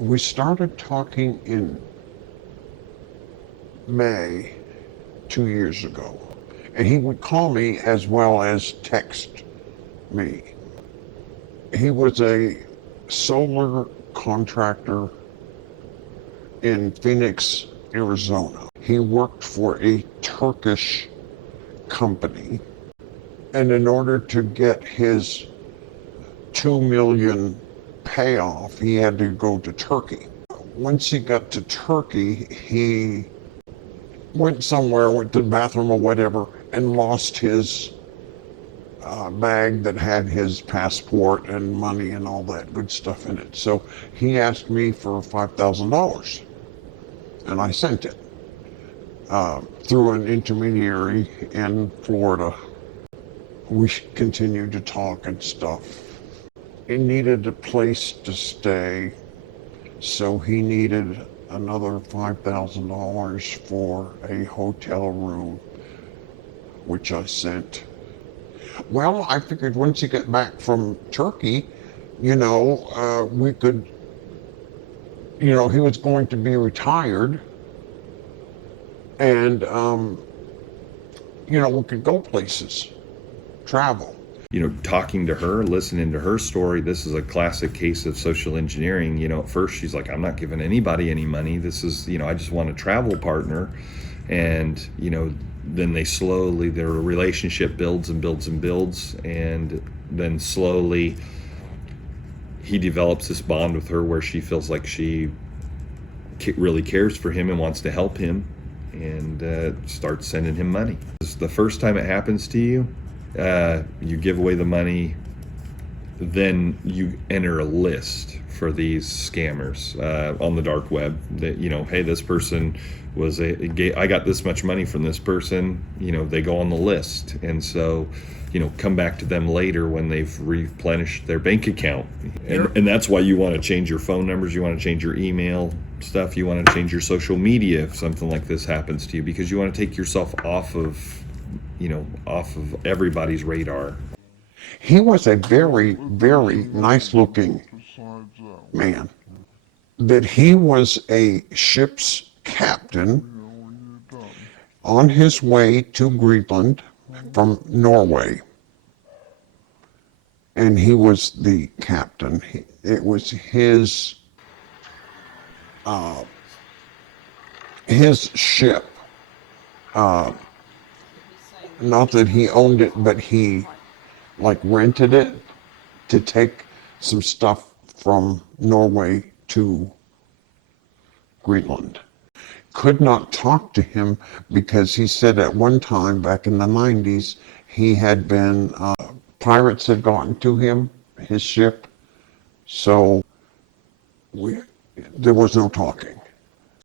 We started talking in May 2 years ago, and he would call me as well as text me. He was a solar contractor in Phoenix, Arizona. He worked for a Turkish company, and in order to get his 2 million payoff, he had to go to Turkey. Once he got to Turkey, he went somewhere, went to the bathroom or whatever, and lost his bag that had his passport and money and all that good stuff in it. So he asked me for $5,000, and I sent it through an intermediary in Florida. We continued to talk and stuff. He needed a place to stay, so he needed another $5,000 for a hotel room, which I sent. Well, I figured once he got back from Turkey, we could, he was going to be retired, and, we could go places, travel. Talking to her, listening to her story, this is a classic case of social engineering. At first she's like, I'm not giving anybody any money. This is, I just want a travel partner. And, then their relationship builds and builds and builds. And then slowly he develops this bond with her where she feels like she really cares for him and wants to help him, and starts sending him money. This is the first time it happens to you. You give away the money, then you enter a list for these scammers on the dark web that, hey, this person I got this much money from this person, they go on the list. And so, come back to them later when they've replenished their bank account. And that's why you want to change your phone numbers, you want to change your email stuff, you want to change your social media if something like this happens to you, because you want to take yourself off of everybody's radar. He was a very, very nice looking man. That he was a ship's captain on his way to Greenland from Norway. And he was the captain. It was his ship. Not that he owned it, but he rented it to take some stuff from Norway to Greenland. Could not talk to him because he said at one time back in the 90s, he had been, pirates had gotten to him, his ship, so there was no talking.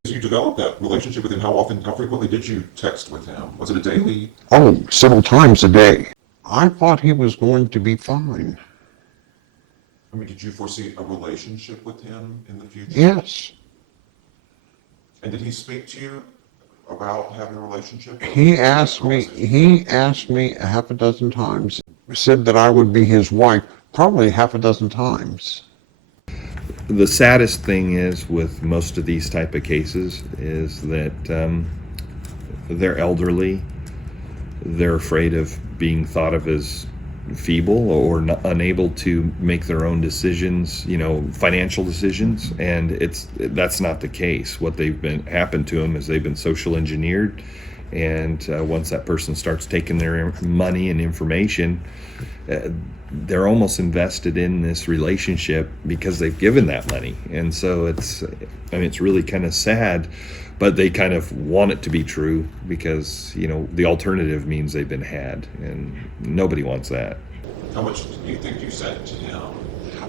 You developed that relationship with him. How frequently did you text with him? Was it a daily? Oh, several times a day. I thought he was going to be fine. I mean, did you foresee a relationship with him in the future? Yes. And did he speak to you about having a relationship? He asked me a half a dozen times, said that I would be his wife, probably half a dozen times. The saddest thing is with most of these type of cases is that they're elderly. They're afraid of being thought of as feeble or unable to make their own decisions, financial decisions, and that's not the case. What happened to them is they've been social engineered, and once that person starts taking their money and information, they're almost invested in this relationship because they've given that money. And so it's really kind of sad, but they kind of want it to be true because, the alternative means they've been had, and nobody wants that. How much do you think you sent to him?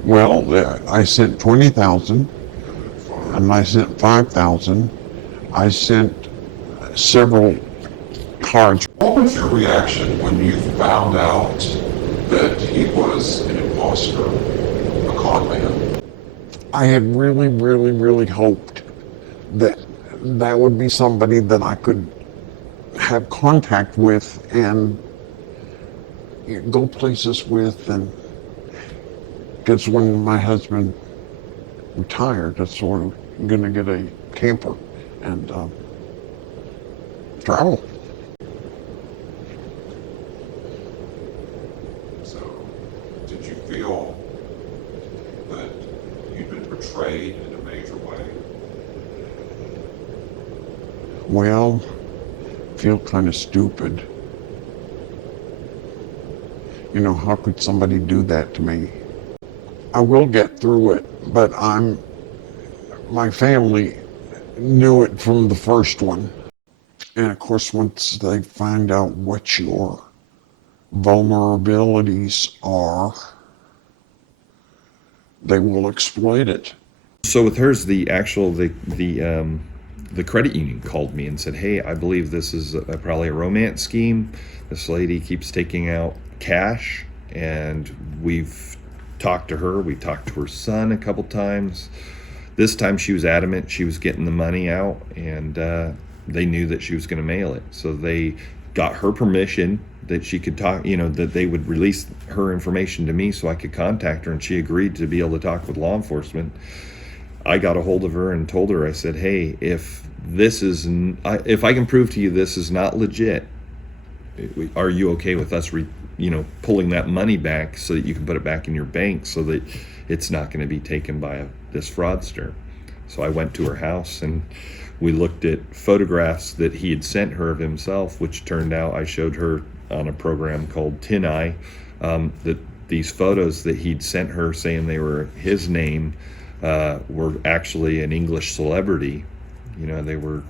Well, I sent 20,000, and I sent 5,000. I sent several cards. What was your reaction when you found out that he was an imposter, a con man? I had really, really, really hoped that would be somebody that I could have contact with and go places with, and because when my husband retired, so I'm going to get a camper and travel. So, did you feel that you'd been betrayed in a major way? Well, feel kind of stupid. You know, how could somebody do that to me? I will get through it, but my family knew it from the first one. And of course, once they find out what your vulnerabilities are, they will exploit it. So with hers, the credit union called me and said, "Hey, I believe this is probably a romance scheme. This lady keeps taking out cash, and we've talked to her. We talked to her son a couple times. This time she was adamant she was getting the money out, and they knew that she was going to mail it. So they got her permission that she could talk, that they would release her information to me so I could contact her, and she agreed to be able to talk with law enforcement. I got a hold of her and told her, I said, hey, if I can prove to you this is not legit, are you okay with us pulling that money back so that you can put it back in your bank so that it's not going to be taken by this fraudster? So I went to her house and we looked at photographs that he had sent her of himself, which turned out I showed her on a program called Tin Eye, that these photos that he'd sent her saying they were his name were actually an English celebrity. They were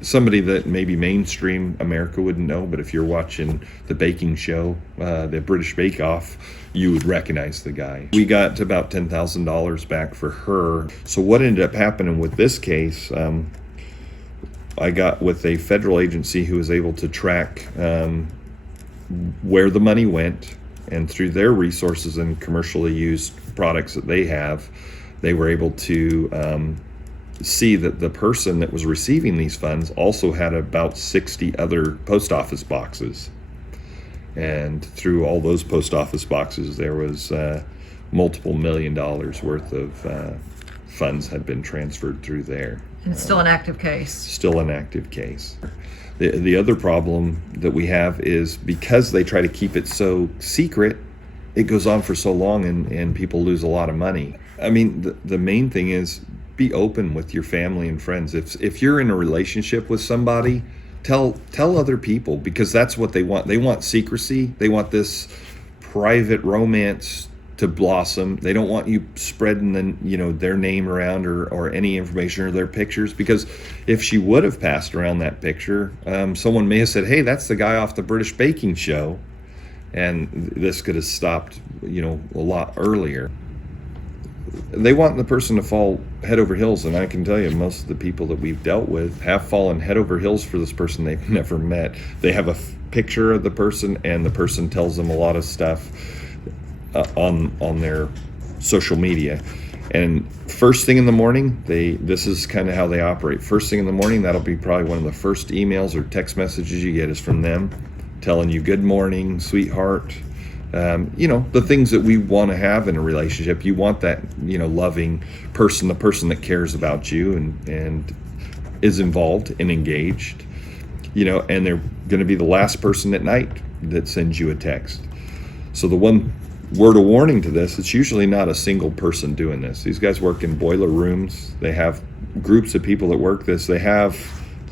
somebody that maybe mainstream America wouldn't know, but if you're watching the baking show, the British Bake Off, you would recognize the guy. We got about $10,000 back for her. So what ended up happening with this case, I got with a federal agency who was able to track where the money went, and through their resources and commercially used products that they have, they were able to see that the person that was receiving these funds also had about 60 other post office boxes. And through all those post office boxes, there was multiple $1 million worth of funds had been transferred through there. And it's still an active case. Still an active case. The other problem that we have is because they try to keep it so secret, it goes on for so long and people lose a lot of money. I mean, the main thing is be open with your family and friends. If you're in a relationship with somebody, tell other people, because that's what they want. They want secrecy. They want this private romance to blossom. They don't want you spreading their name around or any information or their pictures, because if she would have passed around that picture, someone may have said, hey, that's the guy off the British baking show, and this could have stopped a lot earlier. They want the person to fall head over heels, and I can tell you most of the people that we've dealt with have fallen head over heels for this person they've never met. They have a picture of the person, and the person tells them a lot of stuff on their social media. And first thing in the morning, this is kind of how they operate. First thing in the morning, that'll be probably one of the first emails or text messages you get is from them telling you, good morning, sweetheart. The things that we want to have in a relationship. You want that, loving person, the person that cares about you and is involved and engaged, and they're going to be the last person at night that sends you a text. So the one word of warning to this, it's usually not a single person doing this. These guys work in boiler rooms. They have groups of people that work this. They have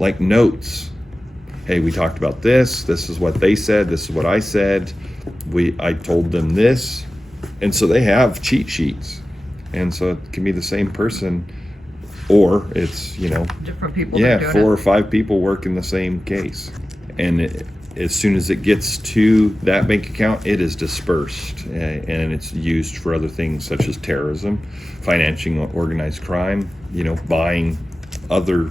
like notes. Hey, we talked about this. This is what they said. This is what I said. I told them this. And so they have cheat sheets. And so it can be the same person, or it's, different people. Yeah, doing 4 or 5 people work in the same case. And as soon as it gets to that bank account, it is dispersed, and it's used for other things such as terrorism, financing organized crime, buying other,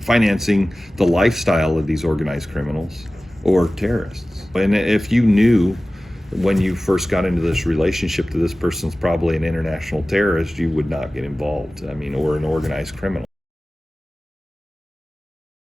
financing the lifestyle of these organized criminals or terrorists. And if you knew when you first got into this relationship that this person's probably an international terrorist, you would not get involved, or an organized criminal.